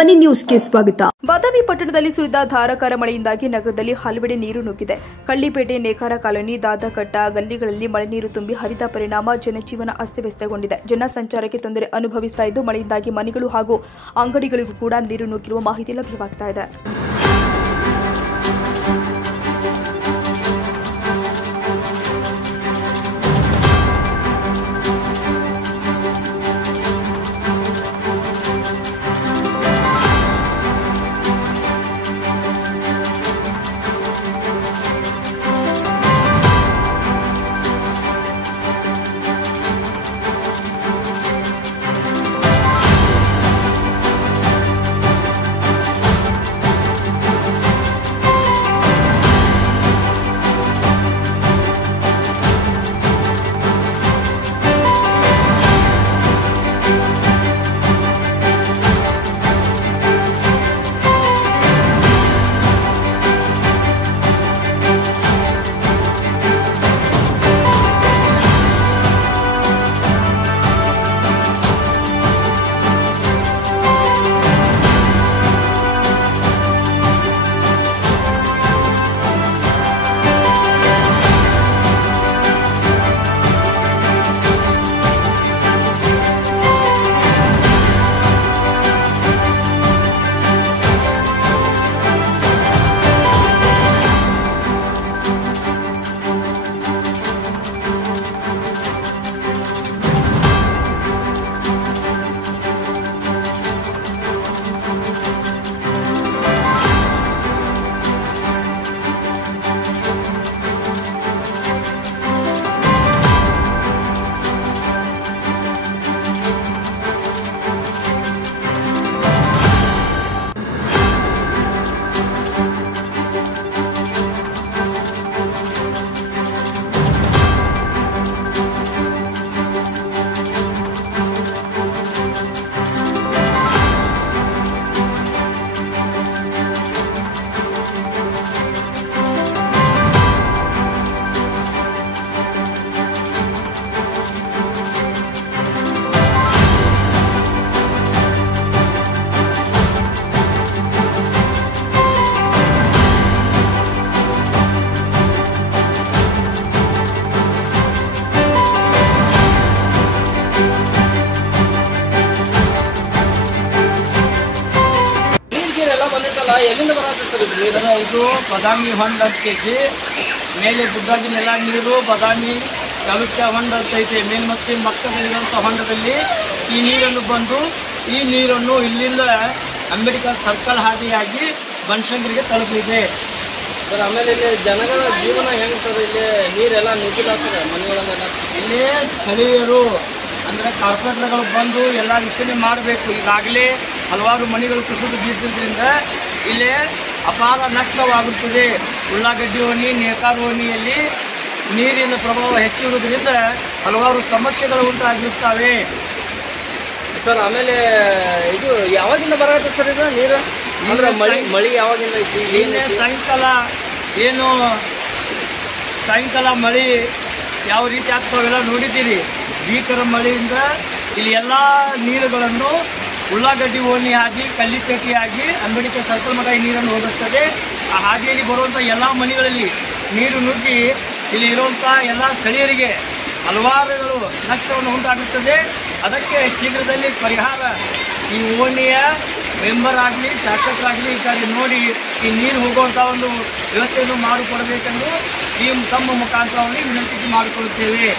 ಧ್ವನಿ ನ್ಯೂಸ್ಗೆ ಸ್ವಾಗತ. ಬಾದಾಮಿ ಪಟ್ಟಣದಲ್ಲಿ ಸುರಿದ ಧಾರಾಕಾರ ಮಳೆಯಿಂದಾಗಿ ನಗರದಲ್ಲಿ ಹಲವೆಡೆ ನೀರು ನುಗ್ಗಿದೆ. ಕಳ್ಳಿಪೇಟೆ, ನೇಕಾರ ಕಾಲೋನಿ, ದಾದಕಟ್ಟ ಗಲ್ಲಿಗಳಲ್ಲಿ ಮಳೆ ನೀರು ತುಂಬಿ ಹರಿದ ಪರಿಣಾಮ ಜನಜೀವನ ಅಸ್ತವ್ಯಸ್ತಗೊಂಡಿದೆ. ಜನ ಸಂಚಾರಕ್ಕೆ ತೊಂದರೆ ಅನುಭವಿಸ್ತಾ ಇದ್ದು, ಮಳೆಯಿಂದಾಗಿ ಮನೆಗಳು ಹಾಗೂ ಅಂಗಡಿಗಳಿಗೂ ಕೂಡ ನೀರು ನುಗ್ಗಿರುವ ಮಾಹಿತಿ ಲಭ್ಯವಾಗ್ತಾ ಇದೆ. ಎಲ್ಲಿಂದ ಬರತ್ತೆ ಇದು ಬಾದಾಮಿ ಹೊಂಡ ಅಂತೇಸಿ ಮೇಲೆ ಗುಡ್ಡಾಗಿನೆಲ್ಲ ನೀರು ಬಾದಾಮಿ ಚಾಲುಕ್ಯ ಹೊಂಡ ಅಂತೈತೆ. ಮೇಲ್ಮತ್ತಿ ಮಕ್ಕಳಿರುವಂಥ ಹೊಂಡದಲ್ಲಿ ಈ ನೀರನ್ನು ಬಂದು ಈ ನೀರನ್ನು ಇಲ್ಲಿಂದ ಅಂಬೇಡ್ಕರ್ ಸರ್ಕಲ್ ಹಾದಿಯಾಗಿ ಬನಶಂಕರಿಗೆ ತಲುಪಲಿದೆ ಸರ್. ಆಮೇಲೆ ಇಲ್ಲಿ ಜನಗಳ ಜೀವನ ಹೆಂಗೆ ಸರ್? ಇಲ್ಲಿ ನೀರೆಲ್ಲ ನುಗ್ಗಿದಾಗ್ತದೆ ಮನೆಗಳನ್ನೆಲ್ಲ. ಇಲ್ಲಿ ಸ್ಥಳೀಯರು ಅಂದರೆ ಕಾರ್ಪೊರೇಟರ್ಗಳು ಬಂದು ಎಲ್ಲ ವಿಷಯ ಮಾಡಬೇಕು. ಈಗಾಗಲೇ ಹಲವಾರು ಮನೆಗಳು ಕುಸಿದು ಬೀಸಿದ್ರಿಂದ ಇಲ್ಲಿ ಅಪಾರ ನಷ್ಟವಾಗುತ್ತದೆ. ಉಳ್ಳಾಗಡ್ಡಿ ಓಣಿ, ನೇಕಾರ ಓಣಿಯಲ್ಲಿ ನೀರಿನ ಪ್ರಭಾವ ಹೆಚ್ಚಿರುವುದರಿಂದ ಹಲವಾರು ಸಮಸ್ಯೆಗಳು ಉಂಟಾಗಿರುತ್ತವೆ ಸರ್. ಆಮೇಲೆ ಇದು ಯಾವಾಗಿಂದ ಬರತ್ತೆ ಸರ್ ಇದು ನೀರು? ಅಂದರೆ ಮಳೆ ಯಾವಾಗಿಂದ ಐತಿ? ಏನೇ ಸಾಯಂಕಾಲ ಮಳೆ ಯಾವ ರೀತಿ ಆಗ್ತಾವೆಲ್ಲ ನೋಡಿದ್ದೀರಿ. ಭೀಕರ ಮಳೆಯಿಂದ ಇಲ್ಲಿ ಎಲ್ಲ ನೀರುಗಳನ್ನು ಉಳ್ಳಾಗಡ್ಡಿ ಓಣಿ ಆಗಿ ಕಲ್ಲಿಪೇಟೆ ಆಗಿ ಅಂಬೇಡ್ಕರ್ ಸರ್ಕಲ್ ಮಠ ಈ ನೀರನ್ನು ಹೋಗುತ್ತದೆ. ಆ ಹಾದಿಯಲ್ಲಿ ಬರುವಂಥ ಎಲ್ಲ ಮನೆಗಳಲ್ಲಿ ನೀರು ನುಗ್ಗಿ ಇಲ್ಲಿ ಇರುವಂಥ ಎಲ್ಲ ಸ್ಥಳೀಯರಿಗೆ ಹಲವಾರುಗಳು ನಷ್ಟವನ್ನು ಉಂಟಾಗುತ್ತದೆ. ಅದಕ್ಕೆ ಶೀಘ್ರದಲ್ಲಿ ಪರಿಹಾರ ಈ ಓಣಿಯ ಮೆಂಬರ್ ಆಗಲಿ, ಶಾಸಕರಾಗಲಿ ಈ ಕಡೆ ನೋಡಿ ಈ ನೀರು ಹೋಗುವಂಥ ಒಂದು ವ್ಯವಸ್ಥೆಯನ್ನು ಮಾಡಿಕೊಡಬೇಕೆಂದು ಈ ತಮ್ಮ ಮುಖಾಂತರವಾಗಿ ವಿನಂತಿ ಮಾಡಿಕೊಳ್ಳುತ್ತೇವೆ.